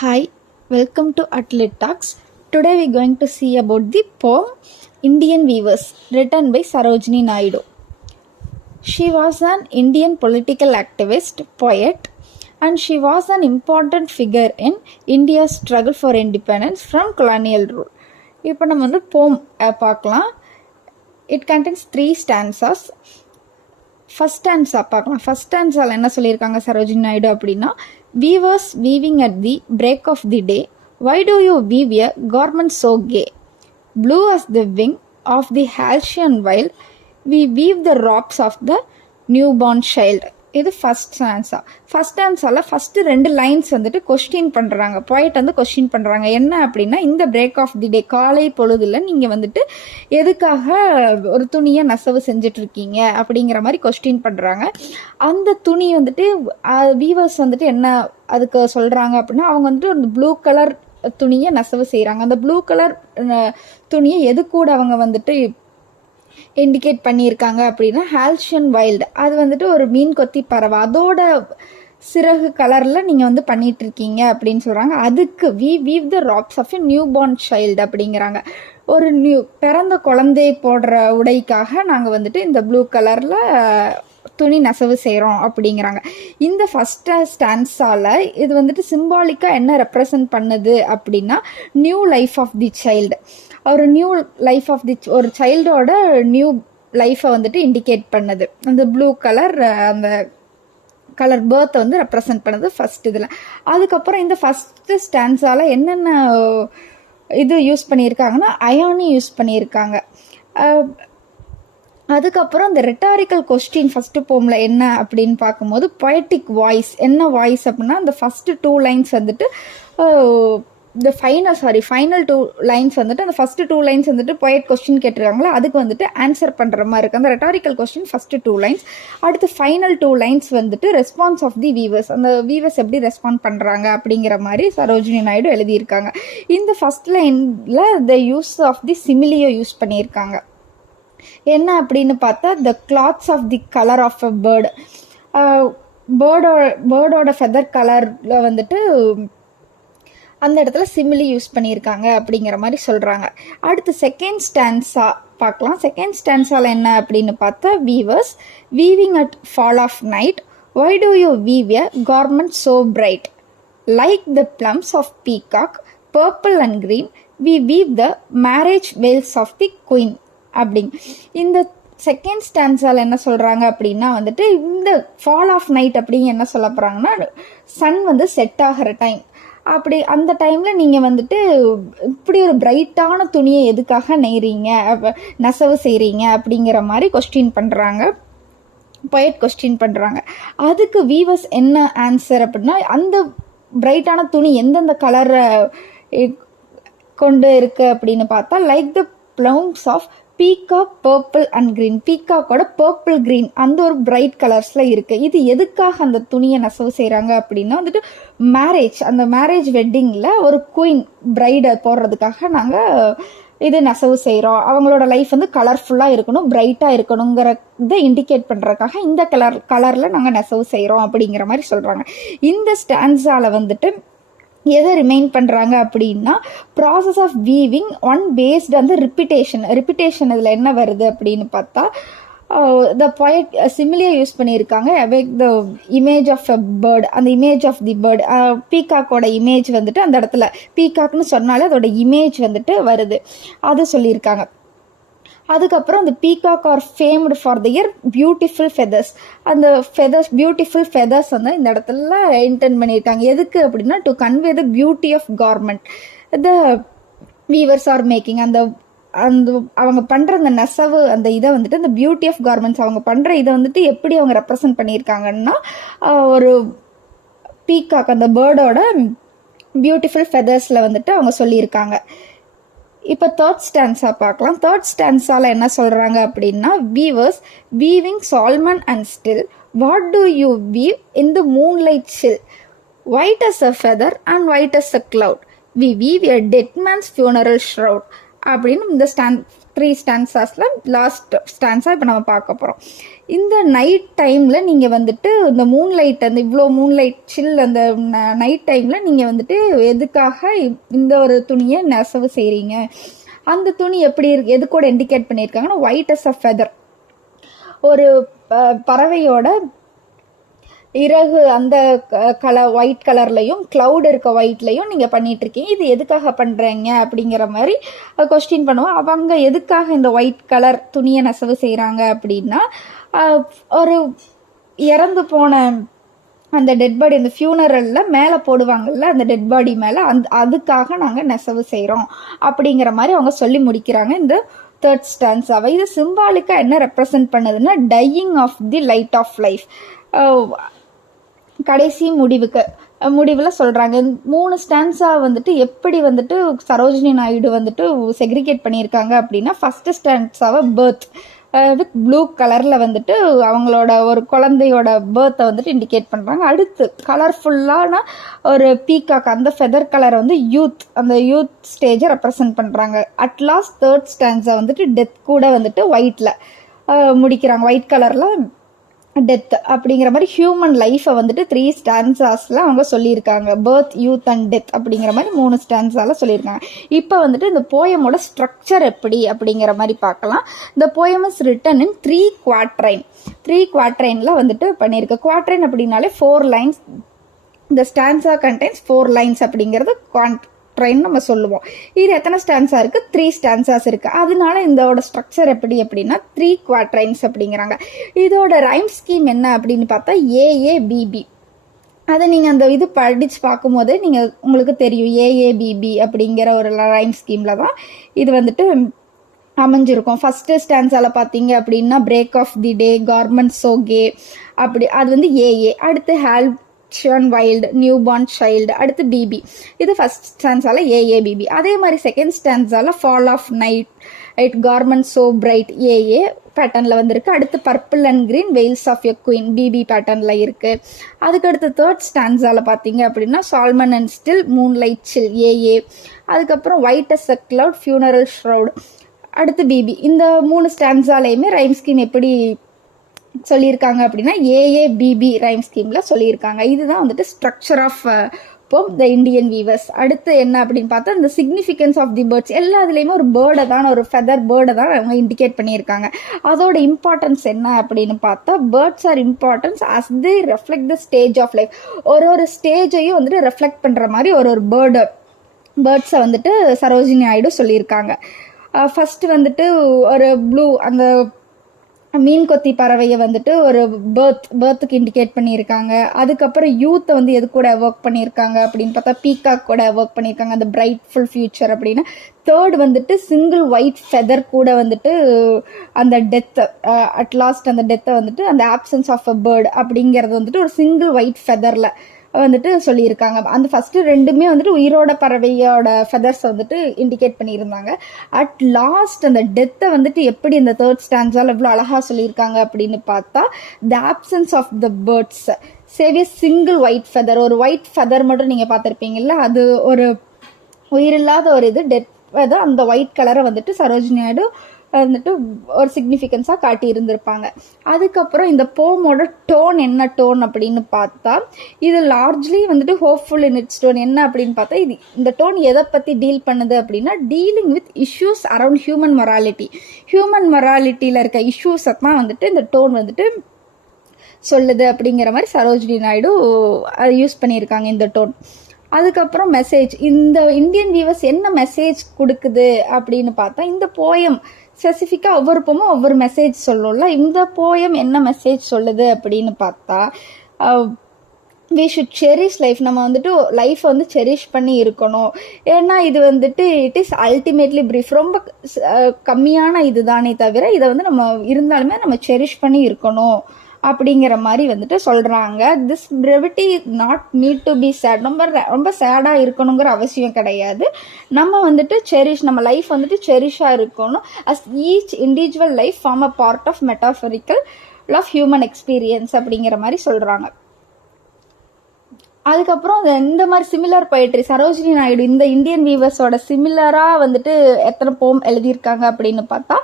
Hi, welcome to Atlet Talks. Today we are going to see about the poem Indian Weavers written by Sarojini Naidu. She was an Indian political activist, poet, and she was an important figure in India's struggle for independence from colonial rule. இப்போ நம்ம வந்து poem பார்க்கலாம். It contains 3 stanzas. First stanza பார்க்கலாம். First ஸ்டான்ஸால் என்ன சொல்லியிருக்காங்க சரோஜினி நாயுடு அப்படின்னா, weavers weaving at the break of the day, why do you weave a garment so gay, blue as the wing of the halcyon wild, we weave the robs of the new born child. இது first stanza. First ஸ்டான்ஸால் first 2 lines வந்துட்டு question பண்ணுறாங்க, poet வந்து question பண்ணுறாங்க. என்ன அப்படின்னா, இந்த break of the டே காலை பொழுதுல நீங்கள் வந்துட்டு எதுக்காக ஒரு துணியை நெசவு செஞ்சிட்ருக்கீங்க அப்படிங்கிற மாதிரி கொஸ்டின் பண்ணுறாங்க. அந்த துணி வந்துட்டு வீவர்ஸ் வந்துட்டு என்ன அதுக்கு சொல்கிறாங்க அப்படின்னா, அவங்க வந்துட்டு ஒரு ப்ளூ கலர் துணியை நெசவு செய்கிறாங்க. அந்த ப்ளூ கலர் துணியை எது கூட அவங்க வந்துட்டு இண்டிகேட் பண்ணியிருக்காங்க அப்படின்னா, ஹால்ஷியன் வைல்டு, அது வந்துட்டு ஒரு மீன் கொத்தி பறவை, அதோட சிறகு கலரில் நீங்கள் வந்து பண்ணிகிட்ருக்கீங்க அப்படின்னு சொல்கிறாங்க. அதுக்கு weave the robs of a new born child அப்படிங்கிறாங்க. ஒரு பிறந்த குழந்தை போடுற உடைக்காக நாங்கள் வந்துட்டு இந்த ப்ளூ கலரில் துணி நெசவு செய்கிறோம் அப்படிங்கிறாங்க. இந்த ஃபஸ்ட் ஸ்டான்ஸால் இது வந்துட்டு சிம்பாலிக்காக என்ன ரெப்ரசன்ட் பண்ணுது அப்படின்னா, new life of the child, ஒரு நியூ லைஃப் ஆஃப் தி ஒரு சைல்டோட நியூ லைஃப்பை வந்துட்டு இண்டிகேட் பண்ணுது. அந்த ப்ளூ கலர் அந்த கலர் பேர்த்தை வந்து ரெப்ரசன்ட் பண்ணுது ஃபஸ்ட் இதில். அதுக்கப்புறம் இந்த ஃபஸ்ட்டு ஸ்டான்ஸால் என்னென்ன இது யூஸ் பண்ணியிருக்காங்கன்னா, அயானி யூஸ் பண்ணியிருக்காங்க. அதுக்கப்புறம் இந்த ரெட்டாரிக்கல் கொஸ்டின் ஃபஸ்ட்டு போமில் என்ன அப்படின்னு பார்க்கும்போது, பொயட்டிக் வாய்ஸ். என்ன வாய்ஸ் அப்படின்னா, இந்த ஃபஸ்ட்டு 2 லைன்ஸ் வந்துட்டு இந்த ஃபைனல் 2 லைன்ஸ் வந்துட்டு, அந்த ஃபஸ்ட்டு 2 லைன்ஸ் வந்துட்டு பொயட் கொஸ்டின் கேட்டிருக்காங்களா, அதுக்கு வந்துட்டு ஆன்சர் பண்ணுற மாதிரி இருக்குது. அந்த ரெட்டாரிக்கல் கொஸ்டின் ஃபஸ்ட்டு 2 லைன்ஸ். அடுத்து ஃபைனல் 2 லைன்ஸ் வந்துட்டு ரெஸ்பான்ஸ் ஆஃப் தி வீவர்ஸ், அந்த வீவர்ஸ் எப்படி ரெஸ்பாண்ட் பண்ணுறாங்க அப்படிங்கிற மாதிரி சரோஜினி நாயுடு எழுதியிருக்காங்க. இந்த ஃபஸ்ட் லைனில் த யூஸ் ஆஃப் தி சிமிலியோ யூஸ் பண்ணியிருக்காங்க. என்ன அப்படின்னு பார்த்தா, the clothes of the colour of a bird, பேர்டோட ஃபெதர் கலரில் வந்துட்டு அந்த இடத்துல சிமிலி யூஸ் பண்ணியிருக்காங்க அப்படிங்கிற மாதிரி சொல்கிறாங்க. அடுத்து செகண்ட் ஸ்டான்ஸா பார்க்கலாம். செகண்ட் ஸ்டான்ஸால் என்ன அப்படின்னு பார்த்தா, weavers weaving at fall of night, why do you weave a garment so bright, like the plumes of peacock, purple and green, we weave the marriage veils of the queen அப்படிங்க. இந்த second ஸ்டான்ஸால் என்ன சொல்கிறாங்க அப்படின்னா வந்துட்டு, இந்த fall of night அப்படிங்க என்ன சொல்ல போகிறாங்கன்னா, சன் வந்து செட் ஆகிற டைம், அப்படி அந்த டைமில் நீங்கள் வந்துட்டு இப்படி ஒரு பிரைட்டான துணியை எதுக்காக நெய்கிறீங்க, நெசவு செய்கிறீங்க அப்படிங்கிற மாதிரி கொஸ்டின் பண்ணுறாங்க, பொயட் கொஸ்டின் பண்ணுறாங்க. அதுக்கு வீவர்ஸ் என்ன ஆன்சர் அப்படின்னா, அந்த பிரைட்டான துணி எந்தெந்த கலரை கொண்டு இருக்கு அப்படின்னு பார்த்தா, like the plumes of peacock, purple and green, பீகாக்கோட பர்பிள் க்ரீன் அந்த ஒரு பிரைட் கலர்ஸில் இருக்குது. இது எதுக்காக அந்த துணியை நெசவு செய்கிறாங்க அப்படின்னா வந்துட்டு, மேரேஜ், அந்த மேரேஜ் வெட்டிங்கில் ஒரு குயின் பிரைடை போடுறதுக்காக நாங்கள் இது நெசவு செய்கிறோம். அவங்களோட லைஃப் வந்து கலர்ஃபுல்லாக இருக்கணும், பிரைட்டாக இருக்கணுங்கிற இதை இண்டிகேட் பண்ணுறதுக்காக இந்த கலரில் நாங்கள் நெசவு செய்கிறோம் அப்படிங்கிற மாதிரி சொல்கிறாங்க. இந்த ஸ்டான்ஸால் வந்துட்டு எதை ரிமைன் பண்ணுறாங்க அப்படின்னா, process of weaving one paste அந்த ரிப்பிட்டேஷன் இதில் என்ன வருது அப்படின்னு பார்த்தா, த பொயட் சிமிலியை யூஸ் பண்ணியிருக்காங்க. Awake the image of a bird, அந்த இமேஜ் ஆஃப் தி பேர்ட், பீகாக்கோட இமேஜ் வந்துட்டு அந்த இடத்துல பீகாக்னு சொன்னாலே அதோட இமேஜ் வந்துட்டு வருது, அது சொல்லியிருக்காங்க. அதுக்கப்புறம் அந்த peacock are famed for the year beautiful feathers, அந்த ஃபெதர்ஸ் பியூட்டிஃபுல் ஃபெதர்ஸ் வந்து இந்த இடத்துல இன்டென்ட் பண்ணியிருக்காங்க. எதுக்கு அப்படின்னா, to convey the beauty of garment the weavers are making, அந்த அவங்க பண்ணுற அந்த நெசவு அந்த இதை வந்துட்டு, அந்த பியூட்டி ஆஃப் கார்மெண்ட்ஸ் அவங்க பண்ணுற இதை வந்துட்டு எப்படி அவங்க ரெப்ரசன்ட் பண்ணியிருக்காங்கன்னா, ஒரு பீகாக் அந்த பேர்டோட பியூட்டிஃபுல் ஃபெதர்ஸில் வந்துட்டு அவங்க சொல்லியிருக்காங்க. இப்போ தேர்ட் ஸ்டான்ஸா பார்க்கலாம். தேர்ட் ஸ்டான்ஸால் என்ன சொல்கிறாங்க அப்படின்னா, weavers weaving solemn and still, what do you weave in the moonlight chill, white as a feather and white as a cloud, we weave a dead man's funeral shroud, அப்படின்னு இந்த 3 ஸ்டான்ஸாஸில் last ஸ்டான்ஸாக இப்போ நம்ம பார்க்க போகிறோம். இந்த நைட் டைமில் நீங்கள் வந்துட்டு இந்த மூன்லைட், அந்த இவ்வளோ மூன்லைட் சில் அந்த நைட் டைமில் நீங்கள் வந்துட்டு எதுக்காக இந்த ஒரு துணியை நெசவு செய்கிறீங்க, அந்த துணி எப்படி இருக்கு, எது கூட இண்டிகேட் பண்ணியிருக்காங்கன்னா ஒயிட் அஸ் அ ஃபெதர், ஒரு பறவையோட இறகு அந்த ஒயிட் கலர்லையும் கிளவுட் இருக்க ஒயிட்லையும் நீங்கள் பண்ணிட்டு இருக்கீங்க. இது எதுக்காக பண்ணுறீங்க அப்படிங்கிற மாதிரி கொஸ்டின் பண்ணுவோம். அவங்க எதுக்காக இந்த ஒயிட் கலர் துணியை நெசவு செய்கிறாங்க அப்படின்னா, ஒரு இறந்து போன அந்த டெட் பாடி, அந்த ஃபியூனரலில் மேலே போடுவாங்கல்ல அந்த டெட் பாடி மேலே, அதுக்காக நாங்கள் நெசவு செய்கிறோம் அப்படிங்கிற மாதிரி அவங்க சொல்லி முடிக்கிறாங்க இந்த 3rd ஸ்டான்ஸாவை. இது சிம்பாலிக்காக என்ன ரெப்ரசன்ட் பண்ணுதுன்னா, dying of the light of life. கடைசி முடிவில் சொல்கிறாங்க. 3 ஸ்டான்ஸா வந்துட்டு எப்படி வந்துட்டு சரோஜினி நாயுடு வந்துட்டு செக்ரிகேட் பண்ணியிருக்காங்க அப்படின்னா, ஃபஸ்ட்டு ஸ்டான்ஸாவை பர்த் வித் ப்ளூ கலரில் வந்துட்டு அவங்களோட ஒரு குழந்தையோட பர்த்தை வந்துட்டு இண்டிகேட் பண்ணுறாங்க. அடுத்து கலர்ஃபுல்லான ஒரு பீகாக், அந்த ஃபெதர் கலரை வந்து யூத், அந்த யூத் ஸ்டேஜை ரெப்ரசன்ட் பண்ணுறாங்க. அட்லாஸ்ட் 3rd ஸ்டான்ஸை வந்துட்டு டெத் கூட வந்துட்டு ஒயிட்டில் முடிக்கிறாங்க, ஒயிட் கலரில் டெத் அப்படிங்கிற மாதிரி ஹியூமன் லைஃப்பை வந்துட்டு 3 ஸ்டான்ஸாஸில் அவங்க சொல்லியிருக்காங்க. பர்த், யூத் அண்ட் டெத் அப்படிங்கிற மாதிரி 3 ஸ்டான்ஸால சொல்லியிருக்காங்க. இப்போ வந்துட்டு இந்த போயமோட ஸ்ட்ரக்சர் எப்படி அப்படிங்கிற மாதிரி பார்க்கலாம். இந்த poem is written in 3 quatrain. 3 குவாட்ரைனில் வந்துட்டு பண்ணியிருக்கு. குவாட்ரைன் அப்படின்னாலே 4 லைன்ஸ். இந்த ஸ்டான்ஸா கண்டெய்ன்ஸ் 4 லைன்ஸ் அப்படிங்கிறது ட்ரெயின் நம்ம சொல்லுவோம். இது எத்தனை ஸ்டான்ஸா இருக்கு? 3 ஸ்டான்ஸாஸ் இருக்கு. அதனால இதோட ஸ்ட்ரக்சர் எப்படி அப்படின்னா 3 குவாட்ரைன்ஸ் அப்படிங்கிறாங்க. இதோட ரைம் ஸ்கீம் என்ன அப்படின்னு பார்த்தா ஏஏபிபி. அதை நீங்கள் அந்த இது படித்து பார்க்கும்போது உங்களுக்கு தெரியும், ஏஏபிபி அப்படிங்கிற ஒரு ரைம் ஸ்கீமில் தான் இது வந்துட்டு அமைஞ்சிருக்கும். ஃபஸ்ட்டு ஸ்டான்ஸால் பார்த்தீங்க அப்படின்னா break of the day, garment so gay, அப்படி அது வந்து ஏஏ. அடுத்து வைல்டு, நியூ பார்ன் சைல்டு, அடுத்து பிபி. இது ஃபர்ஸ்ட் ஸ்டான்ஸால ஏஏபிபி. அதே மாதிரி செகண்ட் ஸ்டான்ஸால fall of night, garment so bright, A A பேட்டர்னில் வந்திருக்கு. அடுத்து purple and green, veils of a queen, B B பேட்டர்னில் இருக்குது. அதுக்கடுத்து 3rd ஸ்டான்ஸால பார்த்தீங்க அப்படின்னா solemn and still, moonlight chill, A A. அதுக்கப்புறம் white as a cloud, funeral shroud, அடுத்து பிபி. இந்த 3 ஸ்டான்ஸாலையுமே ரைம் ஸ்கீம் எப்படி சொல்லியிருக்காங்க அப்படின்னா ஏஏபிபி ரைம் ஸ்கீமில் சொல்லியிருக்காங்க. இதுதான் வந்துட்டு ஸ்ட்ரக்சர் ஆஃப் போம் த இண்டியன் வீவர்ஸ். அடுத்து என்ன அப்படின்னு பார்த்தா இந்த சிக்னிஃபிகன்ஸ் ஆஃப் தி பேர்ட்ஸ். எல்லாத்துலேயுமே ஒரு பேர்டை தான், ஒரு ஃபெதர் பேர்டை தான் அவங்க இண்டிகேட் பண்ணியிருக்காங்க. அதோட இம்பார்ட்டன்ஸ் என்ன அப்படின்னு பார்த்தா, birds are importance as the reflect the stage of life. ஒரு ஸ்டேஜையும் வந்துட்டு ரெஃப்ளெக்ட் பண்ணுற மாதிரி ஒரு பேர்ட்ஸை வந்துட்டு சரோஜினி நாயுடு சொல்லியிருக்காங்க. ஃபஸ்ட்டு வந்துட்டு ஒரு ப்ளூ, அந்த மீன் கொத்தி பறவையை வந்துட்டு ஒரு பேர்த்துக்கு இண்டிகேட் பண்ணியிருக்காங்க. அதுக்கப்புறம் யூத்தை வந்து எது கூட ஒர்க் பண்ணியிருக்காங்க அப்படின்னு பார்த்தா பீகாக் கூட ஒர்க் பண்ணியிருக்காங்க, அந்த பிரைட்ஃபுல் ஃபியூச்சர் அப்படின்னு. 3rd வந்துட்டு சிங்கிள் ஒயிட் ஃபெதர் கூட வந்துட்டு அந்த டெத்தை, அட்லாஸ்ட் அந்த டெத்தை வந்துட்டு அந்த ஆப்சன்ஸ் ஆஃப் அ பேர்டு அப்படிங்கிறது வந்துட்டு ஒரு சிங்கிள் ஒயிட் ஃபெதரில் வந்துட்டு சொல்லியிருக்காங்க. அந்த ஃபஸ்ட்டு 2மே வந்துட்டு உயிரோட பறவையோட ஃபெதர்ஸ் வந்துட்டு இண்டிகேட் பண்ணியிருந்தாங்க. அட் லாஸ்ட் அந்த டெத்தை வந்துட்டு எப்படி இந்த 3rd ஸ்டான்ஸால் எவ்வளோ அழகாக சொல்லியிருக்காங்க அப்படின்னு பார்த்தா, the absence of the birds save a single white feather. ஒரு ஒயிட் ஃபெதர் மட்டும் நீங்கள் பார்த்துருப்பீங்கல்ல, அது ஒரு உயிரில்லாத ஒரு இது, டெட் ஃபெதர். அந்த ஒயிட் கலரை வந்துட்டு சரோஜினி நாயுடு வந்துட்டு ஒரு சிக்னிஃபிகன்ஸாக காட்டி இருந்திருப்பாங்க. அதுக்கப்புறம் இந்த போமோட டோன் என்ன டோன் அப்படின்னு பார்த்தா, இது லார்ஜ்லி வந்துட்டு ஹோப்ஃபுல் இன் இட்ஸ் டோன். என்ன அப்படின்னு பார்த்தா, இது இந்த டோன் எதை பற்றி டீல் பண்ணுது அப்படின்னா, dealing with issues around human morality. Human மொராலிட்டியில் இருக்க இஷ்யூஸை தான் வந்துட்டு இந்த டோன் வந்துட்டு சொல்லுது அப்படிங்கிற மாதிரி சரோஜினி நாயுடு யூஸ் பண்ணியிருக்காங்க இந்த டோன். அதுக்கப்புறம் மெசேஜ், இந்த இந்தியன் வீவர்ஸ் என்ன மெசேஜ் கொடுக்குது அப்படின்னு பார்த்தா, இந்த போயம் ஸ்பெசிஃபிக்காக ஒவ்வொரு போமும் ஒவ்வொரு மெசேஜ் சொல்லும்ல. இந்த போயம் என்ன மெசேஜ் சொல்லுது அப்படின்னு பார்த்தா, வி ஷுட் செரிஷ் லைஃப். நம்ம வந்துட்டு லைஃப்பை வந்து செரிஷ் பண்ணி இருக்கணும். ஏன்னா இது வந்துட்டு இட் இஸ் அல்டிமேட்லி ப்ரீஃப், ரொம்ப கம்மியான இது தானே தவிர இதை வந்து நம்ம இருந்தாலுமே நம்ம செரிஷ் பண்ணி இருக்கணும் அப்படிங்கிற மாதிரி வந்துட்டு சொல்கிறாங்க. This brevity not need to be sad. ரொம்ப சேடாக இருக்கணுங்கிற அவசியம் கிடையாது. நம்ம வந்துட்டு செரிஷ், நம்ம லைஃப் வந்துட்டு செரிஷாக இருக்கணும். As each individual life form a part of metaphorical of human experience அப்படிங்கிற மாதிரி சொல்கிறாங்க. அதுக்கப்புறம் இந்த மாதிரி சிமிலர் poetry சரோஜினி நாயுடு இந்த இந்தியன் வீவர்ஸோட சிமிலராக வந்துட்டு எத்தனை போம் எழுதியிருக்காங்க அப்படின்னு பார்த்தா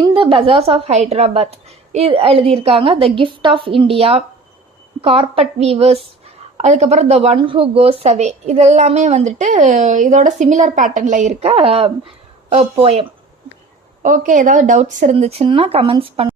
இந்த பஜார்ஸ் ஆஃப் ஹைதராபாத் இது எழுதியிருக்காங்க, the gift of India, carpet weavers, அதுக்கப்புறம் த ஒன் ஹூ கோஸ் அவே, இதெல்லாமே வந்துட்டு இதோட சிமிலர் பேட்டர்னில் இருக்க போயம். ஓகே, ஏதாவது டவுட்ஸ் இருந்துச்சுன்னா கமெண்ட்ஸ் பண்ணுங்க.